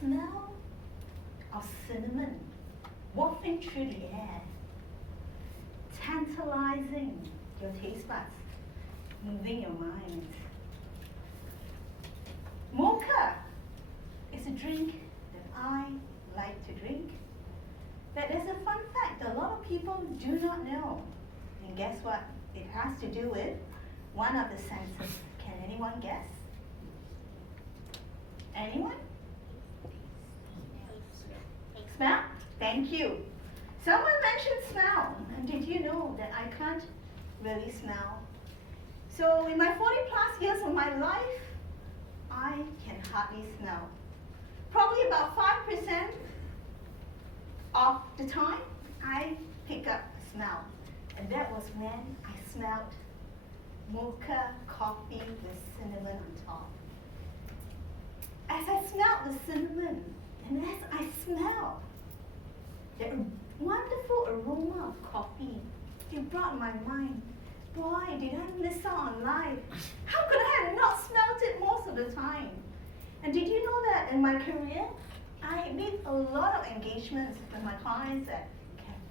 smell of cinnamon wafting through the air, tantalizing your taste buds, moving your mind. Mocha is a drink that I like to drink. But there's a fun fact that a lot of people do not know. And guess what? It has to do with one of the senses. Can anyone guess? Anyone? Smell? Thank you. Someone mentioned smell. And did you know that I can't really smell? So in my 40 plus years of my life, I can hardly smell. Probably about 5% of the time, I pick up a smell. And that was when I smelled mocha coffee with cinnamon on top. As I smelled the cinnamon, and as I smelled that wonderful aroma of coffee, it brought my mind, boy, did I miss out on life. How could I have not smelled it most of the time? And did you know that in my career, I made a lot of engagements with my clients at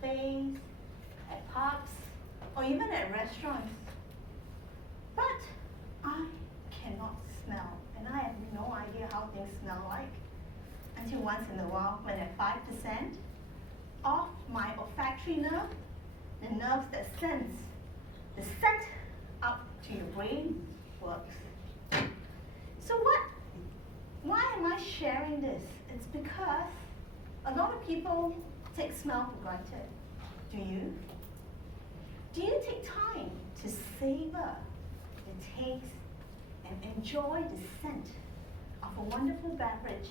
cafes, at pubs, or even at restaurants. But I cannot smell, and I have no idea how things smell like. Until once in a while, when at 5% of my olfactory nerve, the nerves that sense the scent up to your brain, works. So why am I sharing this? It's because a lot of people take smell for granted. Do you? Do you take time to savor the taste and enjoy the scent of a wonderful beverage?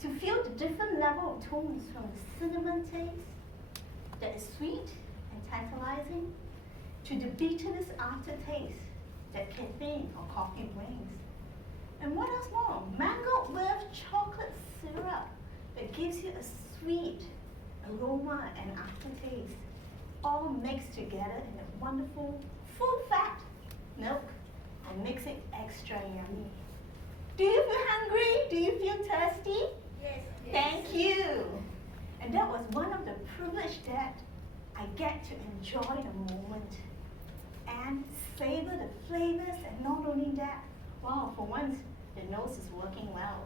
To feel the different level of tones from the cinnamon taste that is sweet and tantalizing to the bitterness aftertaste that caffeine or coffee brings. And what else more? Mango with chocolate syrup that gives you a sweet aroma and aftertaste, all mixed together in a wonderful, full-fat milk and makes it extra yummy. Do you feel hungry? Do you feel thirsty? Yes. Thank you. And that was one of the privileges that I get to enjoy the moment and savor the flavors, and not only that, wow, for once, the nose is working well.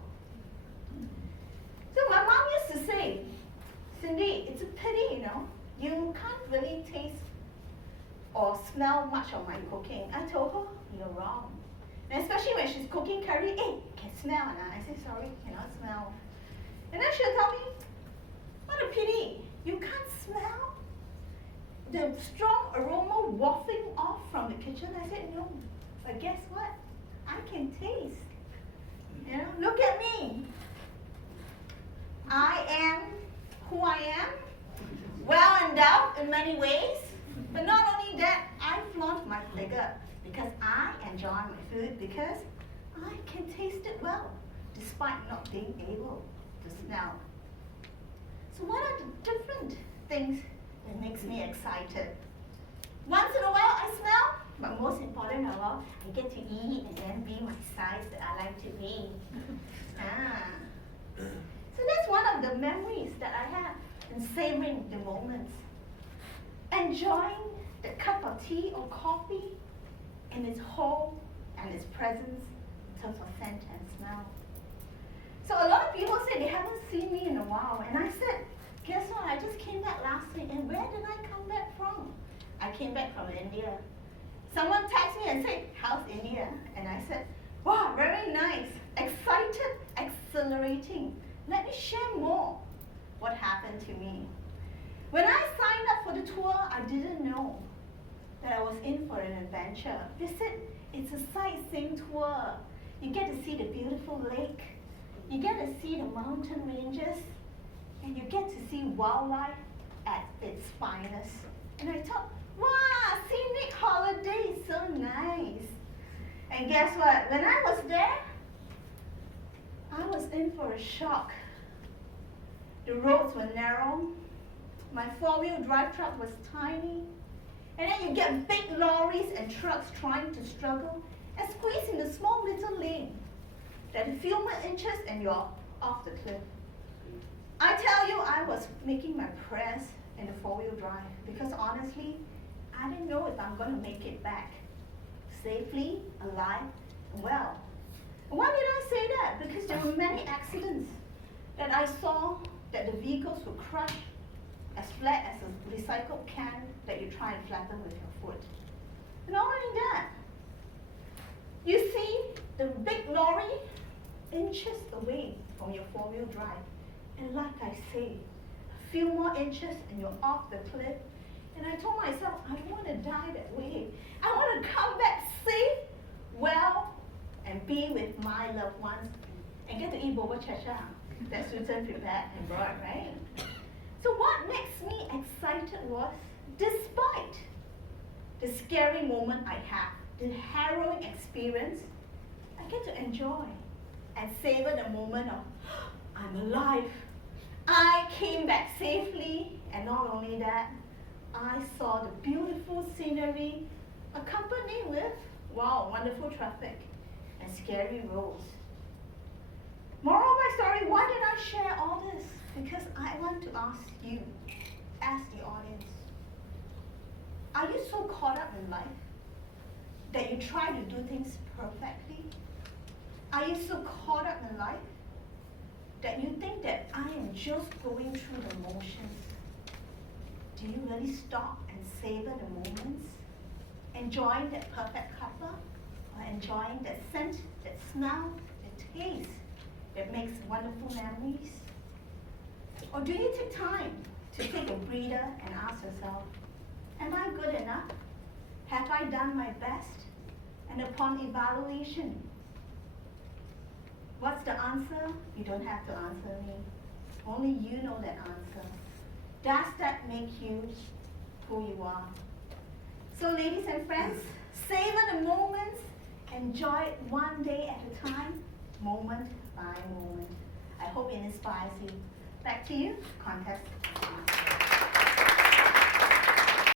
So my mom used to say, Cindy, it's a pity, you can't really taste or smell much of my cooking. I told her, you're wrong. And especially when she's cooking curry, hey, can smell. And I said, sorry, cannot smell. And then she'll tell me, what a pity, you can't smell the strong aroma wafting off from the kitchen. I said, no, but guess what? I can taste. Look at me. I am who I am, well endowed in many ways, but not only that, I flaunt my figure because I enjoy my food, because I can taste it well, despite not being able to smell. So what are the different things that makes me excited? Once in a while I smell, but most important of all, I get to eat and then be my size that I like to be. So that's one of the memories that I have in savoring the moments. Enjoying the cup of tea or coffee in its whole and its presence in terms of scent and smell. So a lot of people say they haven't seen me in a while, and I said, guess what, I just came back last week, and where did I come back from? I came back from India. Someone texted me and said, how's India? And I said, wow, very nice, excited, exhilarating. Let me share more what happened to me. When I signed up for the tour, I didn't know that I was in for an adventure. They said it's a sightseeing tour. You get to see the beautiful lake, you get to see the mountain ranges, and you get to see wildlife at its finest. And I thought, wow, scenic holiday, so nice. And guess what? When I was there, I was in for a shock. The roads were narrow. My four-wheel drive truck was tiny. And then you get big lorries and trucks trying to struggle and squeeze in the small little lane that a few more inches and you're off the cliff. I tell you, I was making my prayers in the four-wheel drive because honestly, I didn't know if I'm going to make it back safely, alive, and well. Why did I say that? Because there were many accidents that I saw that the vehicles were crushed as flat as a recycled can that you try and flatten with your foot. And not only that, you see the big lorry inches away from your four-wheel drive. And like I say, a few more inches and you're off the cliff. And I told myself, I don't want to die that way. I want to come back safe, well, and be with my loved ones and get to eat boba cha-cha that Susan prepared and brought, right? So what makes me excited was, despite the scary moment I had, the harrowing experience, I get to enjoy and savor the moment of, I'm alive. I came back safely, and not only that, I saw the beautiful scenery accompanied with, wow, wonderful traffic and scary roads. Moral of my story, why did I share all this? Because I want to ask you, ask the audience, are you so caught up in life that you try to do things perfectly? Are you so caught up in life that you think that I am just going through the motions? Do you really stop and savor the moments? Enjoying that perfect cuppa? Or enjoying that scent, that smell, that taste that makes wonderful memories? Or do you take time to take a breather and ask yourself, am I good enough? Have I done my best? And upon evaluation, what's the answer? You don't have to answer me. Only you know that answer. Does that make you who you are? So ladies and friends, savor the moments, enjoy it one day at a time, moment by moment. I hope it inspires you. Back to you, contest.